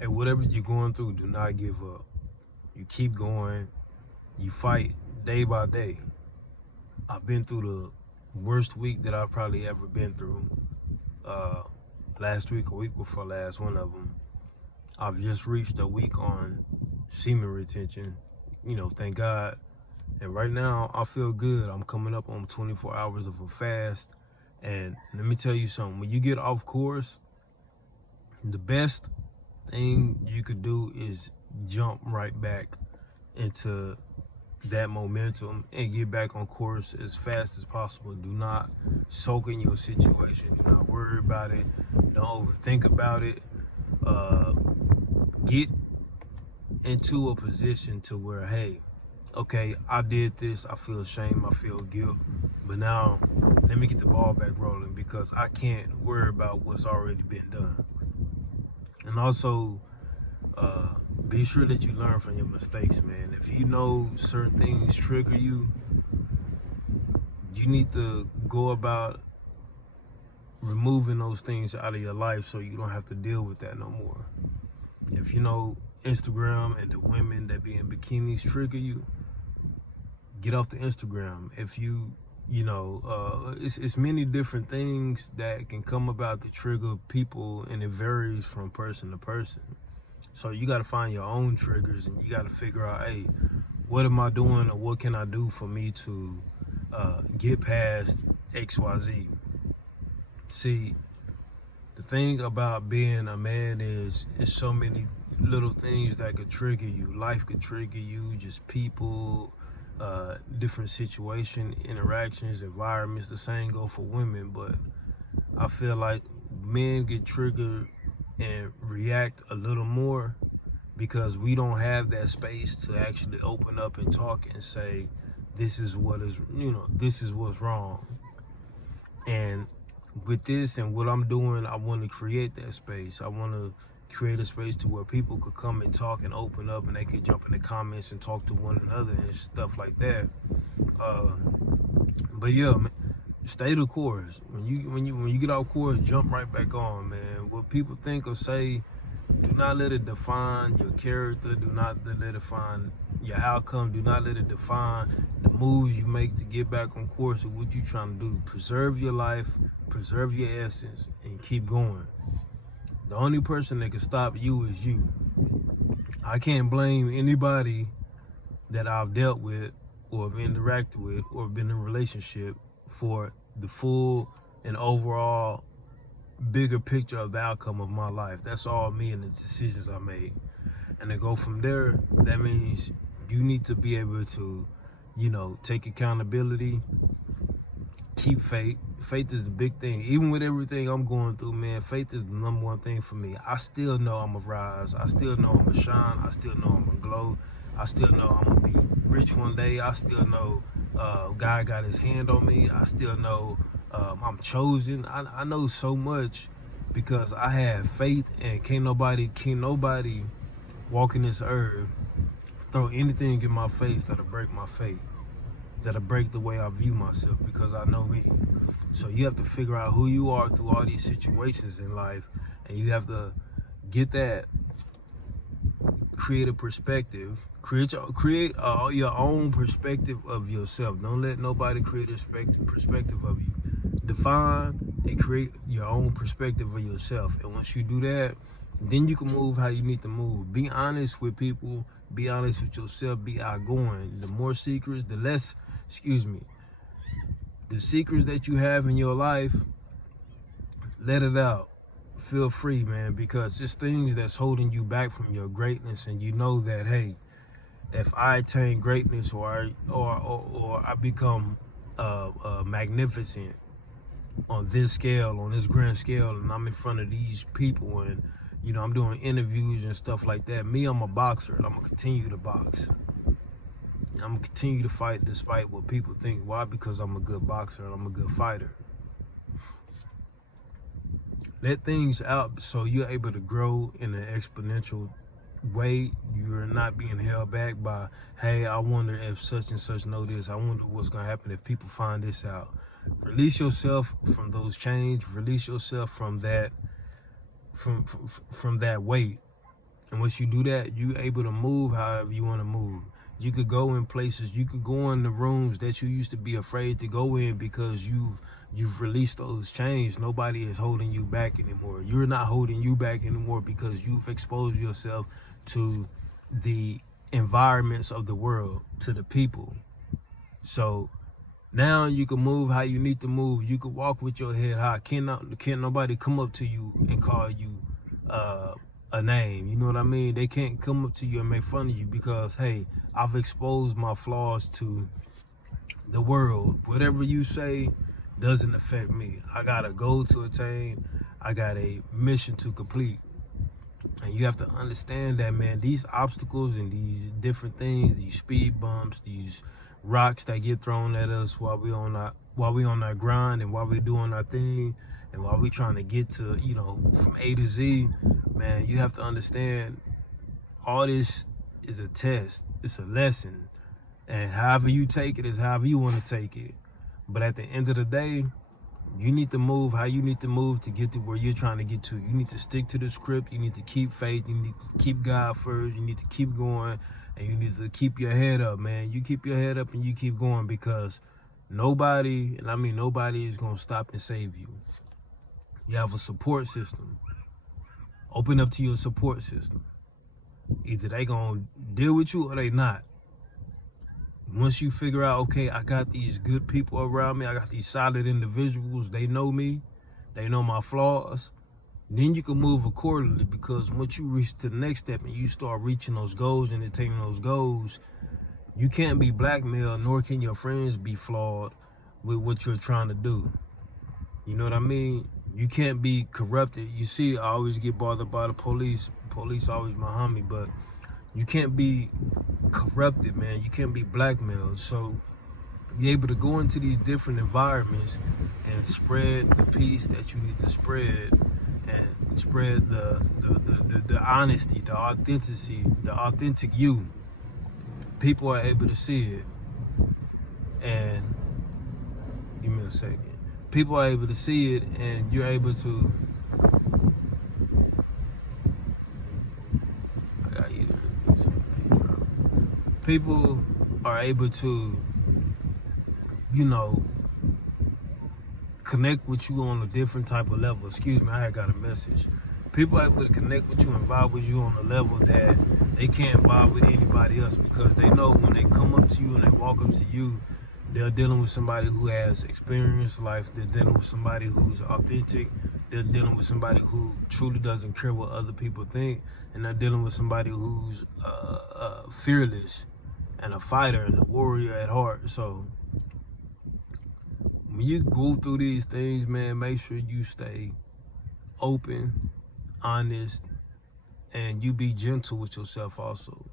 Hey, whatever you're going through, do not give up. You keep going. You fight day by day. I've been through the worst week that I've probably ever been through. Uh, Last week, a week before last, one of them. I've just reached a week on semen retention. Thank God. And right now, I feel good. I'm coming up on 24 hours of a fast. And let me tell you something. When you get off course, the best thing you could do is jump right back into that momentum and get back on course as fast as possible. Do not soak in your situation. Do not worry about it. Don't overthink about it. Uh, get into a position to where, hey, okay, I did this. I feel shame. I feel guilt. But now, let me get the ball back rolling because I can't worry about what's already been done. And also, uh, be sure that you learn from your mistakes, man. If you know certain things trigger you, you need to go about removing those things out of your life so you don't have to deal with that no more. If you know Instagram and the women that be in bikinis trigger you, get off the Instagram. If it's many different things that can come about to trigger people, and it varies from person to person. So you got to find your own triggers, and you got to figure out, hey, what am I doing, or what can I do for me to get past XYZ? See, the thing about being a man is so many little things that could trigger you. Life could trigger you, just people, different situation, interactions, environments. The same go for women, but I feel like men get triggered and react a little more because we don't have that space to actually open up and talk and say, this is what's wrong. And with this and what I'm doing, I want to create that space. I want to create a space to where people could come and talk and open up, and they could jump in the comments and talk to one another and stuff like that. Uh, but yeah, man, stay the course. When you get off course, jump right back on, man. What people think or say, do not let it define your character. Do not let it define your outcome. Do not let it define the moves you make to get back on course of what you're trying to do. Preserve your life, preserve your essence, and keep going. The only person that can stop you is you. I can't blame anybody that I've dealt with or have interacted with or been in a relationship for the full and overall bigger picture of the outcome of my life. That's all me and the decisions I made. And to go from there, that means you need to be able to, take accountability, keep faith. Faith is the big thing. Even with everything I'm going through, man, faith is the number one thing for me. I still know I'm going to rise. I still know I'm going to shine. I still know I'm going to glow. I still know I'm going to be rich one day. I still know God got his hand on me. I still know I'm chosen. I know so much because I have faith, and can't nobody walking this earth throw anything in my face that'll break my faith, that'll break the way I view myself, because I know me. So you have to figure out who you are through all these situations in life, and you have to get that, create a perspective, create your own perspective of yourself. Don't let nobody create a perspective of you. Define and create your own perspective of yourself. And once you do that, then you can move how you need to move. Be honest with people. Be honest with yourself. Be outgoing. The more secrets, the less, the secrets that you have in your life, let it out. Feel free, man, because it's things that's holding you back from your greatness, and you know that, hey, if I attain greatness, or I become magnificent on this scale, on this grand scale, and I'm in front of these people, and I'm doing interviews and stuff like that. Me, I'm a boxer, and I'm gonna continue to box. I'm gonna continue to fight despite what people think. Why? Because I'm a good boxer and I'm a good fighter. Let things out so you're able to grow in an exponential way. You're not being held back by, hey, I wonder if such and such know this. I wonder what's gonna happen if people find this out. Release yourself from those chains. Release yourself from that, from that weight, And once you do that, you able to move however you want to move. You could go in places, you could go in the rooms that you used to be afraid to go in because you've released those chains. Nobody is holding you back anymore. You're not holding you back anymore because you've exposed yourself to the environments of the world, to the people. So now you can move how you need to move. You can walk with your head high. Can't nobody come up to you and call you a name. You know what I mean? They can't come up to you and make fun of you because, hey, I've exposed my flaws to the world. Whatever you say doesn't affect me. I got a goal to attain. I got a mission to complete. And you have to understand that, man, these obstacles and these different things, these speed bumps, these rocks that get thrown at us while we on our grind and while we're doing our thing and while we trying to get to, from A to Z, man, you have to understand all this is a test. It's a lesson. And however you take it is however you want to take it. But at the end of the day, you need to move how you need to move to get to where you're trying to get to. You need to stick to the script. You need to keep faith. You need to keep God first. You need to keep going. And you need to keep your head up, man. You keep your head up and you keep going because nobody, and I mean nobody, is going to stop and save you. You have a support system. Open up to your support system. Either they going to deal with you or they not. Once you figure out, okay, I got these good people around me, I got these solid individuals, they know me, they know my flaws, then you can move accordingly because once you reach to the next step and you start reaching those goals and attaining those goals, you can't be blackmailed, nor can your friends be flawed with what you're trying to do. You know what I mean? You can't be corrupted. You see, I always get bothered by the police. Police always behind me, but you can't be corrupted, man. You can't be blackmailed. So you're able to go into these different environments and spread the peace that you need to spread and spread the honesty, the authentic you. People are able to see it. And give me a second. People are able to see it and you're able to people are able to, connect with you on a different type of level. Excuse me, I had got a message. People are able to connect with you and vibe with you on a level that they can't vibe with anybody else because they know when they come up to you and they walk up to you, they're dealing with somebody who has experienced life. They're dealing with somebody who's authentic. They're dealing with somebody who truly doesn't care what other people think. And they're dealing with somebody who's fearless and a fighter and a warrior at heart. So when you go through these things, man, make sure you stay open, honest, and you be gentle with yourself also.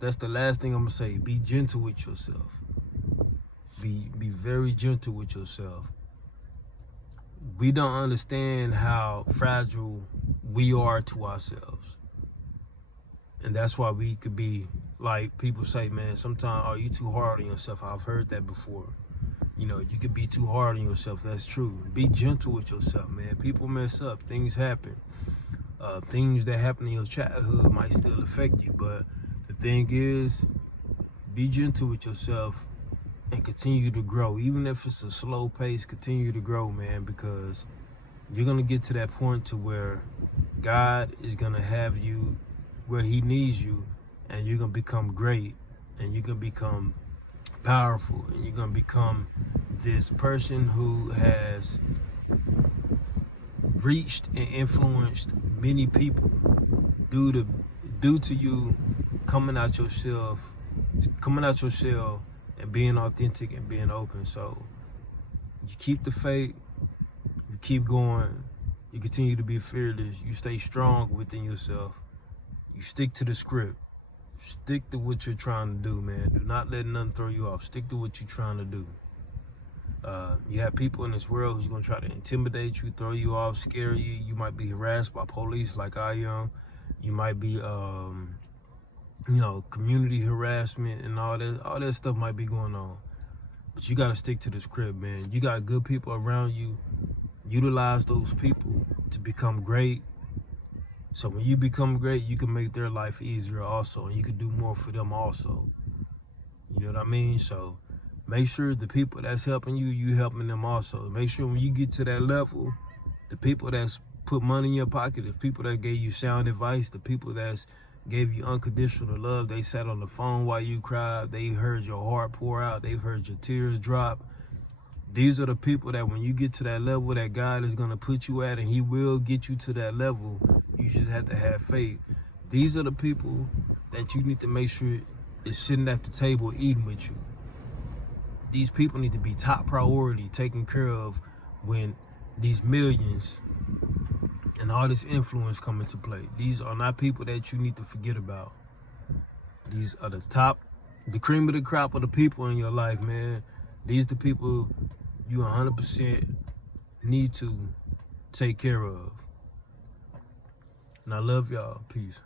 That's the last thing I'm gonna say. Be gentle with yourself. Be very gentle with yourself. We don't understand how fragile we are to ourselves. And that's why we could be like people say, man, sometimes, are you too hard on yourself? I've heard that before. You could be too hard on yourself. That's true. Be gentle with yourself, man. People mess up. Things happen. Things that happen in your childhood might still affect you. But the thing is, be gentle with yourself and continue to grow. Even if it's a slow pace, continue to grow, man, because you're going to get to that point to where God is going to have you where he needs you, and you're going to become great, and you're going to become powerful, and you're going to become this person who has reached and influenced many people due to you coming out your shell and being authentic and being open. So you keep the faith, you keep going, you continue to be fearless, you stay strong within yourself, you stick to the script. Stick to what you're trying to do, man. Do not let nothing throw you off. Stick to what you're trying to do. You have people in this world who's going to try to intimidate you, throw you off, scare you. You might be harassed by police like I am. You might be, community harassment and all that stuff might be going on. But you got to stick to the script, man. You got good people around you. Utilize those people to become great So when you become great, you can make their life easier also, and you can do more for them also. You know what I mean? So make sure the people that's helping you, you helping them also. Make sure when you get to that level, the people that's put money in your pocket, the people that gave you sound advice, the people that's gave you unconditional love, they sat on the phone while you cried, they heard your heart pour out, they've heard your tears drop. These are the people that when you get to that level that God is going to put you at, and he will get you to that level, you just have to have faith. These are the people that you need to make sure is sitting at the table eating with you. These people need to be top priority, taken care of when these millions and all this influence come into play. These are not people that you need to forget about. These are the cream of the crop of the people in your life, man. These are the people you 100% need to take care of. And I love y'all. Peace.